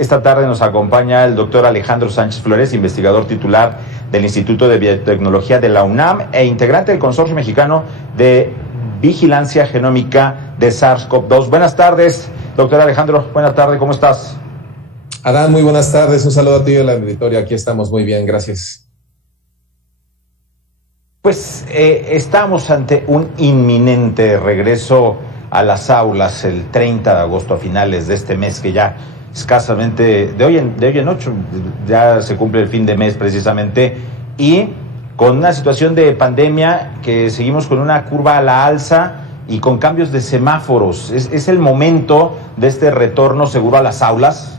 Esta tarde nos acompaña el doctor Alejandro Sánchez Flores, investigador titular del Instituto de Biotecnología de la UNAM e integrante del Consorcio Mexicano de Vigilancia Genómica de SARS-CoV-2. Buenas tardes, doctor Alejandro. Buenas tardes, ¿cómo estás? Adán, muy buenas tardes. Un saludo a ti y a la auditorio. Aquí estamos muy bien, gracias. Pues estamos ante un inminente regreso a las aulas el 30 de agosto, a finales de este mes, que ya escasamente, de hoy en 8, ya se cumple el fin de mes precisamente, y con una situación de pandemia que seguimos con una curva a la alza y con cambios de semáforos. ¿Es el momento de este retorno seguro a las aulas?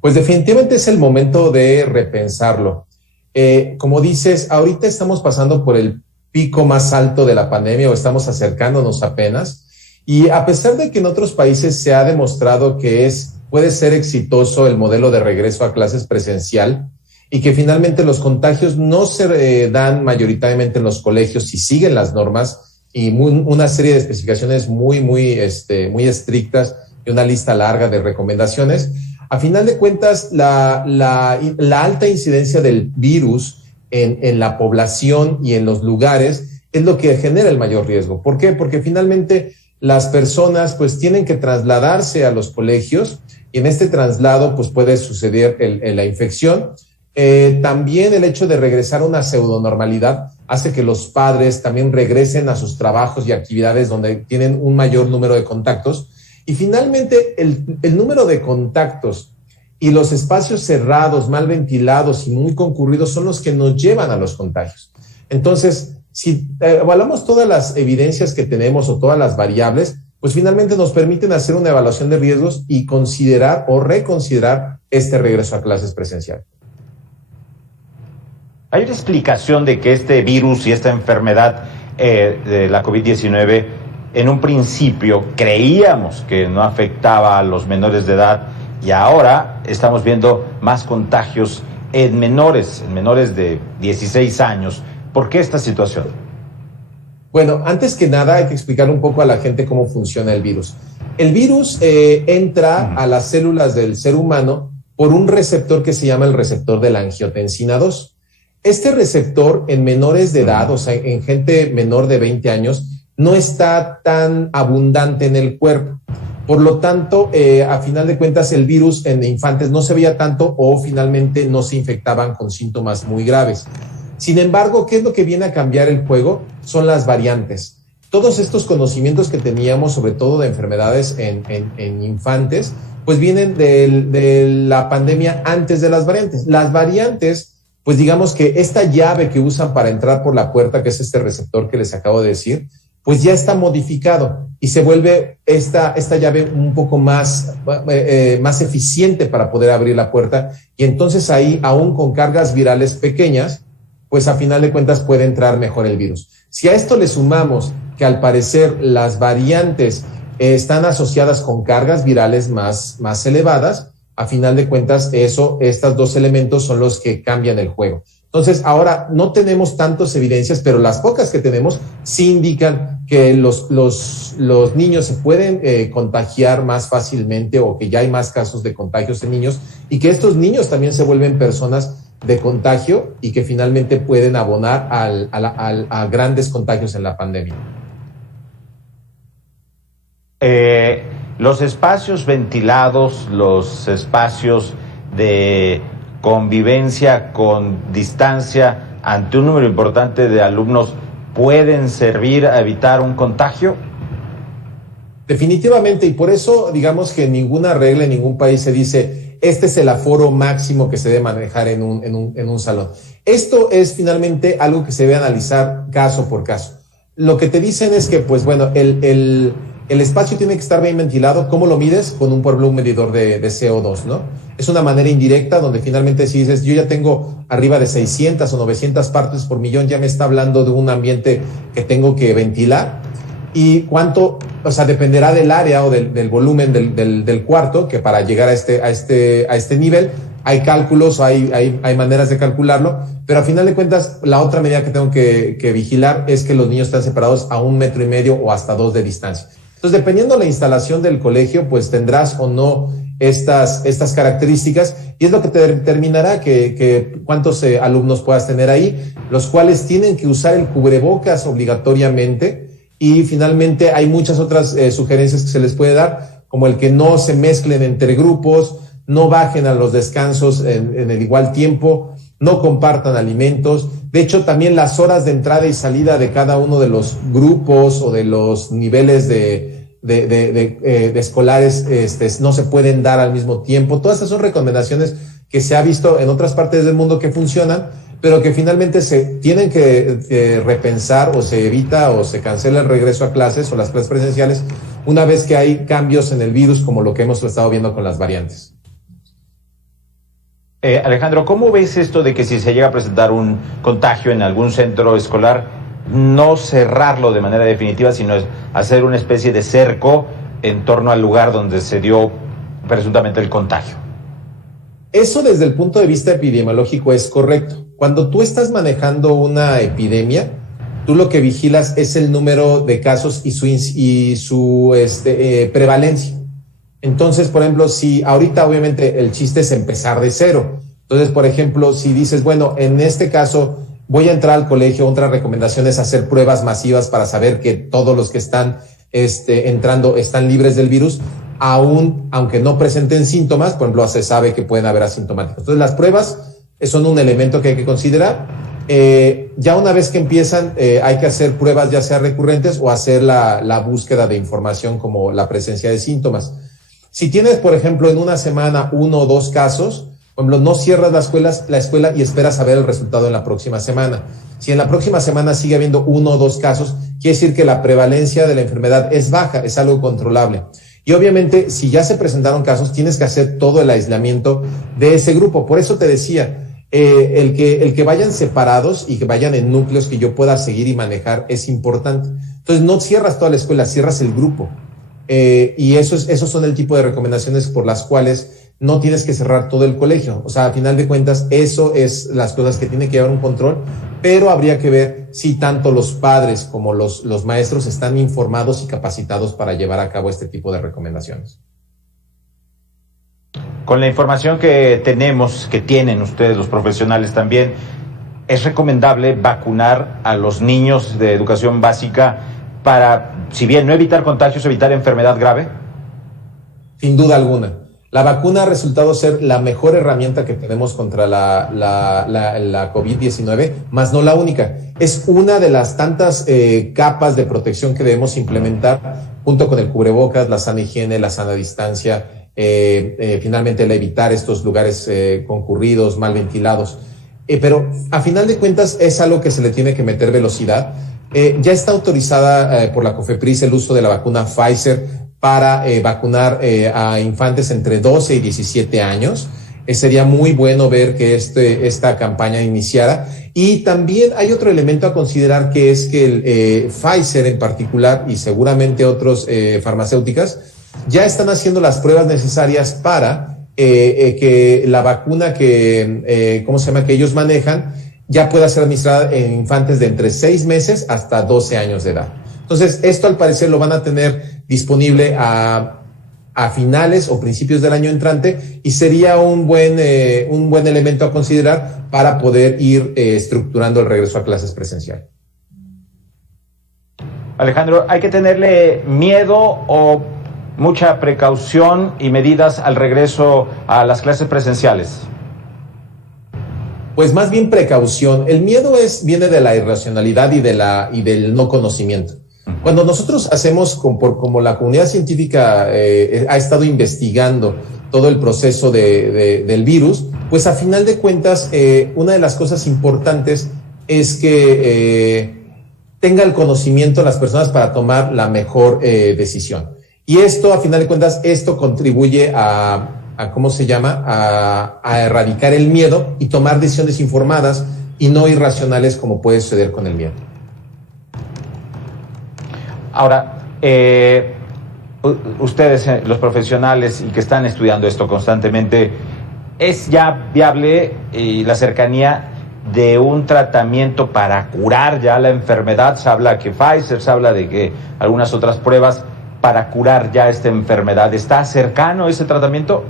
Pues definitivamente es el momento de repensarlo. Como dices, ahorita estamos pasando por el pico más alto de la pandemia o estamos acercándonos apenas, y a pesar de que en otros países se ha demostrado que puede ser exitoso el modelo de regreso a clases presencial y que finalmente los contagios no se dan mayoritariamente en los colegios si siguen las normas y una serie de especificaciones muy estrictas y una lista larga de recomendaciones. A final de cuentas, la alta incidencia del virus en la población y en los lugares es lo que genera el mayor riesgo. ¿Por qué? Porque finalmente las personas pues tienen que trasladarse a los colegios y en este traslado pues puede suceder la infección. También el hecho de regresar a una pseudonormalidad hace que los padres también regresen a sus trabajos y actividades donde tienen un mayor número de contactos. Y finalmente, el número de contactos y los espacios cerrados, mal ventilados y muy concurridos son los que nos llevan a los contagios. Entonces, si evaluamos todas las evidencias que tenemos o todas las variables, pues finalmente nos permiten hacer una evaluación de riesgos y considerar o reconsiderar este regreso a clases presencial. Hay una explicación de que este virus y esta enfermedad de la COVID-19 en un principio creíamos que no afectaba a los menores de edad y ahora estamos viendo más contagios en menores de 16 años. ¿Por qué esta situación? Bueno, antes que nada hay que explicar un poco a la gente cómo funciona el virus. El virus entra a las células del ser humano por un receptor que se llama el receptor de la angiotensina 2. Este receptor en menores de edad, o sea, en gente menor de 20 años, no está tan abundante en el cuerpo. Por lo tanto, a final de cuentas, el virus en infantes no se veía tanto o finalmente no se infectaban con síntomas muy graves. Sin embargo, ¿qué es lo que viene a cambiar el juego? Son las variantes. Todos estos conocimientos que teníamos, sobre todo de enfermedades en infantes, pues vienen de la pandemia antes de las variantes. Las variantes, pues digamos que esta llave que usan para entrar por la puerta, que es este receptor que les acabo de decir, pues ya está modificado y se vuelve esta llave un poco más eficiente para poder abrir la puerta, y entonces ahí, aún con cargas virales pequeñas, pues a final de cuentas puede entrar mejor el virus. Si a esto le sumamos que al parecer las variantes están asociadas con cargas virales más elevadas, a final de cuentas estos dos elementos son los que cambian el juego. Entonces, ahora no tenemos tantas evidencias, pero las pocas que tenemos sí indican que los niños se pueden contagiar más fácilmente, o que ya hay más casos de contagios en niños, y que estos niños también se vuelven personas de contagio y que finalmente pueden abonar a grandes contagios en la pandemia. Los espacios ventilados, los espacios de convivencia con distancia ante un número importante de alumnos, ¿pueden servir a evitar un contagio? Definitivamente, y por eso digamos que en ninguna regla, en ningún país se dice este es el aforo máximo que se debe manejar en un salón. Esto es finalmente algo que se debe analizar caso por caso. Lo que te dicen es que, pues bueno, el espacio tiene que estar bien ventilado. ¿Cómo lo mides? Con un medidor de CO2, ¿no? Es una manera indirecta donde finalmente si dices, yo ya tengo arriba de 600 o 900 partes por millón, ya me está hablando de un ambiente que tengo que ventilar. Y cuánto, o sea, dependerá del área o del volumen del cuarto, que para llegar a este nivel hay cálculos, hay maneras de calcularlo, pero a final de cuentas la otra medida que tengo que vigilar es que los niños están separados a 1,5 metros o hasta 2 de distancia. Entonces, dependiendo de la instalación del colegio, pues tendrás o no estas características, y es lo que te determinará que cuántos alumnos puedas tener ahí, los cuales tienen que usar el cubrebocas obligatoriamente, y finalmente hay muchas otras sugerencias que se les puede dar, como el que no se mezclen entre grupos, no bajen a los descansos en el igual tiempo, no compartan alimentos. De hecho, también las horas de entrada y salida de cada uno de los grupos o de los niveles de escolares no se pueden dar al mismo tiempo. Todas esas son recomendaciones que se ha visto en otras partes del mundo que funcionan, pero que finalmente se tienen que repensar, o se evita o se cancela el regreso a clases o las clases presenciales una vez que hay cambios en el virus, como lo que hemos estado viendo con las variantes. Alejandro, ¿cómo ves esto de que si se llega a presentar un contagio en algún centro escolar, no cerrarlo de manera definitiva, sino hacer una especie de cerco en torno al lugar donde se dio presuntamente el contagio? Eso desde el punto de vista epidemiológico es correcto. Cuando tú estás manejando una epidemia, tú lo que vigilas es el número de casos y su prevalencia. Entonces, por ejemplo, si ahorita obviamente el chiste es empezar de cero. Entonces, por ejemplo, si dices, bueno, en este caso voy a entrar al colegio, otra recomendación es hacer pruebas masivas para saber que todos los que están entrando están libres del virus, aunque no presenten síntomas. Por ejemplo, se sabe que pueden haber asintomáticos. Entonces, las pruebas son un elemento que hay que considerar. Ya una vez que empiezan, hay que hacer pruebas ya sea recurrentes o hacer la búsqueda de información como la presencia de síntomas. Si tienes, por ejemplo, en una semana 1 o 2 casos, por ejemplo, no cierras la escuela y esperas a ver el resultado en la próxima semana. Si en la próxima semana sigue habiendo 1 o 2 casos, quiere decir que la prevalencia de la enfermedad es baja, es algo controlable. Y obviamente, si ya se presentaron casos, tienes que hacer todo el aislamiento de ese grupo. Por eso te decía, el que vayan separados y que vayan en núcleos que yo pueda seguir y manejar es importante. Entonces, no cierras toda la escuela, cierras el grupo. Y esos son el tipo de recomendaciones por las cuales no tienes que cerrar todo el colegio. O sea, a final de cuentas, eso es las cosas que tiene que llevar un control, pero habría que ver si tanto los padres como los maestros están informados y capacitados para llevar a cabo este tipo de recomendaciones. Con la información que tenemos, que tienen ustedes los profesionales también, ¿es recomendable vacunar a los niños de educación básica para, si bien no evitar contagios, evitar enfermedad grave? Sin duda alguna. La vacuna ha resultado ser la mejor herramienta que tenemos contra la COVID-19, más no la única. Es una de las tantas capas de protección que debemos implementar junto con el cubrebocas, la sana higiene, la sana distancia, finalmente el evitar estos lugares concurridos, mal ventilados. Pero a final de cuentas es algo que se le tiene que meter velocidad. Ya está autorizada por la COFEPRIS el uso de la vacuna Pfizer para vacunar a infantes entre 12 y 17 años. Sería muy bueno ver que esta campaña iniciara. Y también hay otro elemento a considerar, que es que Pfizer en particular y seguramente otras farmacéuticas ya están haciendo las pruebas necesarias para que la vacuna que ellos manejan ya pueda ser administrada en infantes de entre 6 meses hasta 12 años de edad. Entonces, esto al parecer lo van a tener disponible a finales o principios del año entrante, y sería un buen elemento a considerar para poder ir estructurando el regreso a clases presencial. Alejandro, ¿hay que tenerle miedo o mucha precaución y medidas al regreso a las clases presenciales? Pues más bien precaución. El miedo viene de la irracionalidad y del no conocimiento. Cuando nosotros hacemos, como la comunidad científica ha estado investigando todo el proceso del virus, pues a final de cuentas, una de las cosas importantes es que tenga el conocimiento las personas para tomar la mejor decisión. Y esto, a final de cuentas, contribuye a erradicar el miedo y tomar decisiones informadas y no irracionales, como puede suceder con el miedo. Ahora, ustedes, los profesionales y que están estudiando esto constantemente, ¿es ya viable la cercanía de un tratamiento para curar ya la enfermedad? Se habla que Pfizer, se habla de que algunas otras pruebas para curar ya esta enfermedad? ¿Está cercano ese tratamiento?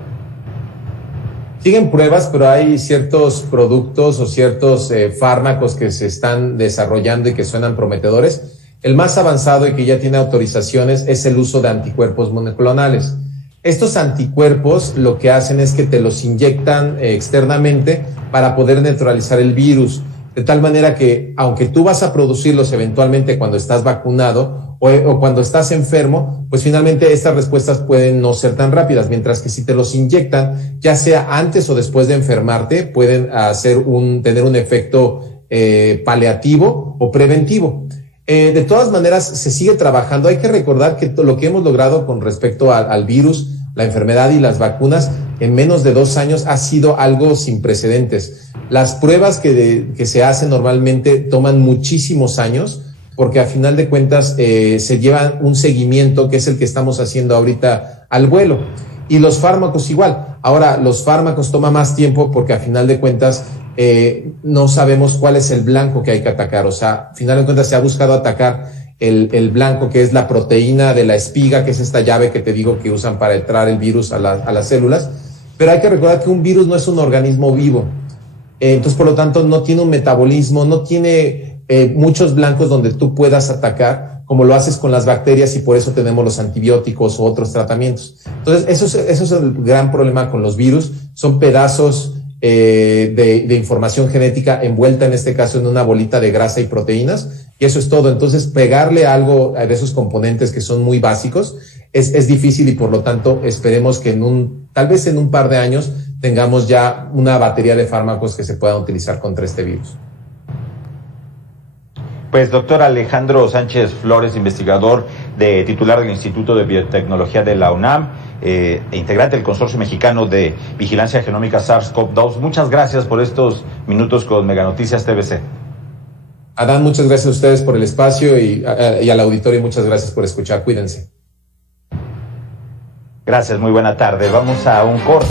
Siguen pruebas, pero hay ciertos productos o ciertos fármacos que se están desarrollando y que suenan prometedores. El más avanzado y que ya tiene autorizaciones es el uso de anticuerpos monoclonales. Estos anticuerpos lo que hacen es que te los inyectan externamente para poder neutralizar el virus, de tal manera que aunque tú vas a producirlos eventualmente cuando estás vacunado o cuando estás enfermo, pues finalmente estas respuestas pueden no ser tan rápidas, mientras que si te los inyectan, ya sea antes o después de enfermarte, pueden tener un efecto paliativo o preventivo. De todas maneras, se sigue trabajando. Hay que recordar que lo que hemos logrado con respecto al virus, la enfermedad y las vacunas en menos de 2 años ha sido algo sin precedentes. Las pruebas que se hacen normalmente toman muchísimos años porque a final de cuentas se lleva un seguimiento que es el que estamos haciendo ahorita al vuelo. Y los fármacos igual. Ahora, los fármacos toman más tiempo porque a final de cuentas no sabemos cuál es el blanco que hay que atacar. O sea, a final de cuentas se ha buscado atacar el blanco, que es la proteína de la espiga, que es esta llave que te digo que usan para entrar el virus a las células. Pero hay que recordar que un virus no es un organismo vivo. Entonces, por lo tanto, no tiene un metabolismo, no tiene muchos blancos donde tú puedas atacar, como lo haces con las bacterias, y por eso tenemos los antibióticos o otros tratamientos. Entonces, eso es el gran problema con los virus. Son pedazos de información genética envuelta, en este caso, en una bolita de grasa y proteínas, y eso es todo. Entonces, pegarle algo de esos componentes que son muy básicos es difícil, y por lo tanto esperemos que tal vez en un par de años tengamos ya una batería de fármacos que se puedan utilizar contra este virus. Pues doctor Alejandro Sánchez Flores, investigador titular del Instituto de Biotecnología de la UNAM, integrante del Consorcio Mexicano de Vigilancia Genómica SARS-CoV-2, muchas gracias por estos minutos con Mega Noticias TVC. Adán, muchas gracias a ustedes por el espacio y al auditorio, muchas gracias por escuchar. Cuídense. Gracias, muy buena tarde. Vamos a un corte.